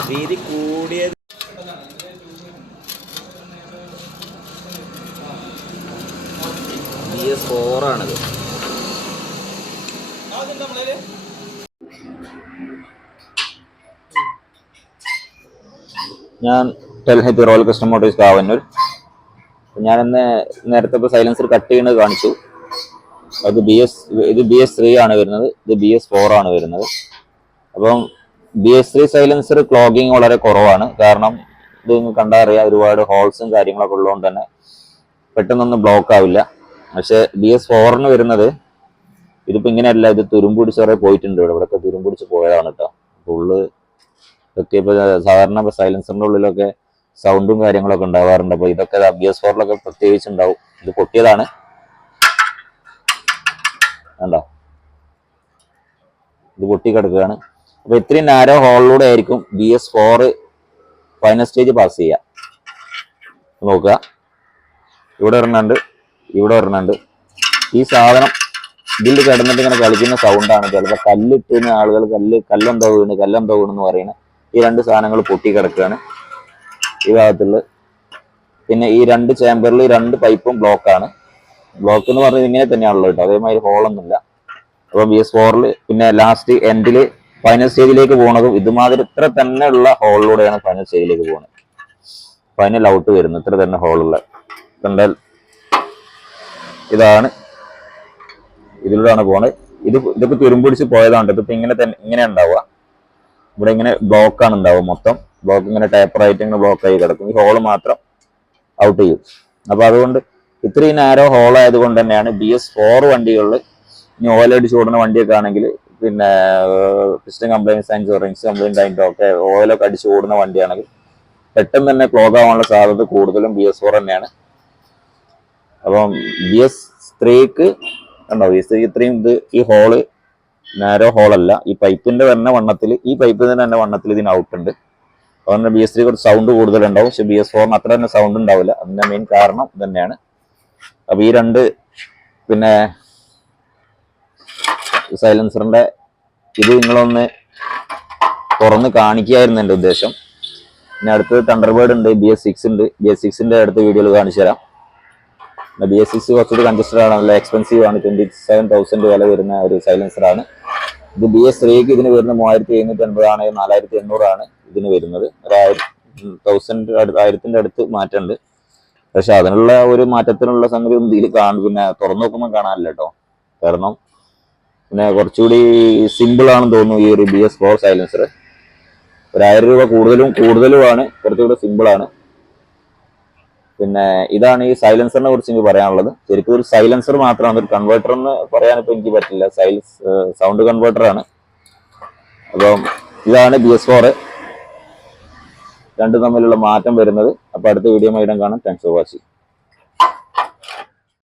വീതി കൂടിയത് BS4 ആണിത്. ഞാൻ ടെൽഹെറ്റ് റോയൽ കസ്റ്റം മോട്ടോഴ്സ് കാവന്നൂർ. ഞാനിന്ന് നേരത്തെ ഇപ്പോൾ സൈലൻസർ കട്ട് ചെയ്യുന്നത് കാണിച്ചു. ഇത് BS3 ആണ് വരുന്നത്, ഇത് BS4 ആണ് വരുന്നത്. അപ്പം BS3 സൈലൻസർ ക്ലോഗിങ് വളരെ കുറവാണ്. കാരണം ഇത് കണ്ടാൽ അറിയാം, ഒരുപാട് ഹോൾസും കാര്യങ്ങളൊക്കെ ഉള്ളതുകൊണ്ട് തന്നെ പെട്ടെന്നൊന്നും ബ്ലോക്ക് ആവില്ല. പക്ഷെ BS4 വരുന്നത് ഇതിപ്പോൾ ഇങ്ങനെയല്ല, ഇത് തുരുമ്പുടിച്ച് കുറേ പോയിട്ടുണ്ട്. ഇവിടെയൊക്കെ തുരുമ്പുടിച്ച് പോയതാണ് കേട്ടോ. ഫുള്ള് ഇതൊക്കെ ഇപ്പോൾ സാധാരണ ഇപ്പോൾ സൈലൻസറിൻ്റെ ഉള്ളിലൊക്കെ സൗണ്ടും കാര്യങ്ങളൊക്കെ ഉണ്ടാവാറുണ്ട്. അപ്പോൾ ഇതൊക്കെ BS4 പ്രത്യേകിച്ച് ഉണ്ടാവും. ഇത് പൊട്ടിയതാണ് കണ്ടോ, ഇത് പൊട്ടി കിടക്കുകയാണ്. അപ്പോൾ ഇത്രയും നാരോ ഹോളിലൂടെ ആയിരിക്കും BS4 ഫൈനൽ സ്റ്റേജ് പാസ് ചെയ്യുക. നോക്കുക, ഇവിടെ ഒരെണ്ണുണ്ട്, ഇവിടെ ഒരെണ്ണുണ്ട്. ഈ സാധനം ഇതിൽ കിടന്നിട്ട് ഇങ്ങനെ കളിക്കുന്ന സൗണ്ടാണ്. ചിലപ്പോൾ കല്ലിട്ടുന്ന ആളുകൾ കല്ലെന്തോ വീണെന്ന് പറയുന്നത്. ഈ രണ്ട് സാധനങ്ങൾ പൊട്ടി കിടക്കുകയാണ് ഈ ഭാഗത്തുള്ളത്. പിന്നെ ഈ രണ്ട് ചേമ്പറിൽ ഈ രണ്ട് പൈപ്പും ബ്ലോക്കാണ്. ബ്ലോക്ക് എന്ന് പറഞ്ഞത് ഇങ്ങനെ തന്നെയാണല്ലോ കേട്ടോ, അതേമാതിരി ഹോളൊന്നുമില്ല. അപ്പോൾ BS4 പിന്നെ ലാസ്റ്റ് എൻഡിൽ ഫൈനൽ സ്റ്റേജിലേക്ക് പോകുന്നതും ഇതുമാതിരി ഇത്ര തന്നെ ഉള്ള ഹോളിലൂടെയാണ് ഫൈനൽ സ്റ്റേജിലേക്ക് പോകുന്നത്. ഫൈനൽ ഔട്ട് വരുന്നത് ഇത്ര തന്നെ ഹോളുള്ള കണ്ടാൽ ഇതാണ്, ഇതിലൂടെയാണ് പോകുന്നത്. ഇതൊക്കെ തുരുമ്പിടിച്ച് പോയതാണ്. ഇതിപ്പോൾ ഇങ്ങനെ ഉണ്ടാവുക. ഇവിടെ ഇങ്ങനെ ബ്ലോക്കാണ് ഉണ്ടാവും, മൊത്തം ബ്ലോക്ക് ഇങ്ങനെ ടേപ്പറായിട്ട് ഇങ്ങനെ ബ്ലോക്ക് ആയി കിടക്കും. ഈ ഹോള് മാത്രം ഔട്ട് ചെയ്യും. അപ്പൊ അതുകൊണ്ട് ഇത്രയും നാരോ ഹോൾ ആയതുകൊണ്ട് തന്നെയാണ് BS4 വണ്ടികളിൽ, ഇനി ഓയിൽ അടിച്ച് ഓടുന്ന വണ്ടിയൊക്കെ ആണെങ്കിൽ, പിന്നെ piston compliance and rings compliant ആയിട്ടും ഒക്കെ ഓയിലൊക്കെ അടിച്ച് ഓടുന്ന വണ്ടിയാണെങ്കിൽ പെട്ടെന്ന് തന്നെ ക്ലോഗ് ആവാനുള്ള സാധ്യത കൂടുതലും BS4 തന്നെയാണ്. അപ്പം BS3ക്ക് ഉണ്ടോ, BS3 ഇത്രയും ഇത് ഈ ഹോള് നാരോ ഹോളല്ല, ഈ പൈപ്പിന്റെ തന്നെ വണ്ണത്തിൽ, ഈ പൈപ്പിന്റെ തന്നെ വണ്ണത്തിൽ ഇതിന് ഔട്ട് ഉണ്ട്. അതുകൊണ്ട് BS3 കുറച്ച് സൗണ്ട് കൂടുതലുണ്ടാവും, പക്ഷെ BS4 അത്ര തന്നെ സൗണ്ട് ഉണ്ടാവില്ല. അതിന്റെ മെയിൻ കാരണം തന്നെയാണ്. അപ്പൊ ഈ രണ്ട് പിന്നെ സൈലൻസറിന്റെ ഇത് നിങ്ങളൊന്ന് തുറന്ന് കാണിക്കുകയായിരുന്നു എൻ്റെ ഉദ്ദേശം. പിന്നെ അടുത്ത് തണ്ടർബേർഡ് ഉണ്ട്, BS6 ഉണ്ട്. BS6ന്റെ അടുത്ത വീഡിയോയിൽ കാണിച്ചു തരാം. BS6 കുറച്ചുകൂടി കൺജസ്റ്റഡ് ആണ്, നല്ല എക്സ്പെൻസീവ് ആണ്. 27,000 വില വരുന്ന ഒരു സൈലൻസറാണ്. ഇത് BS3ക്ക് ഇതിന് വരുന്ന 3750 ആണ്, 4800 ആണ് ഇതിന് വരുന്നത്. ഒരു 1000 അടുത്ത് മാറ്റമുണ്ട്. പക്ഷെ അതിനുള്ള ഒരു മാറ്റത്തിനുള്ള സംഗതി ഒന്നും ഇതിൽ പിന്നെ തുറന്നു നോക്കുമ്പോൾ കാണാനില്ല കേട്ടോ. കാരണം പിന്നെ കുറച്ചുകൂടി സിമ്പിൾ ആണെന്ന് തോന്നുന്നു ഈ ഒരു BS4 സൈലൻസർ. ഒരു 1000 രൂപ കൂടുതലുമാണ്, കുറച്ചുകൂടി സിമ്പിൾ ആണ്. പിന്നെ ഇതാണ് ഈ സൈലൻസറിനെ കുറിച്ച് എനിക്ക് പറയാനുള്ളത്. ശരിക്കും ഒരു സൈലൻസർ മാത്രമാണ്, ഒരു കൺവേർട്ടർ എന്ന് പറയാനിപ്പോൾ എനിക്ക് പറ്റില്ല. സൗണ്ട് കൺവേർട്ടർ ആണ്. അപ്പം ഇതാണ് BS4 രണ്ടും തമ്മിലുള്ള മാറ്റം വരുന്നത്. അപ്പൊ അടുത്ത വീഡിയോ കാണാം. Thanks for watching.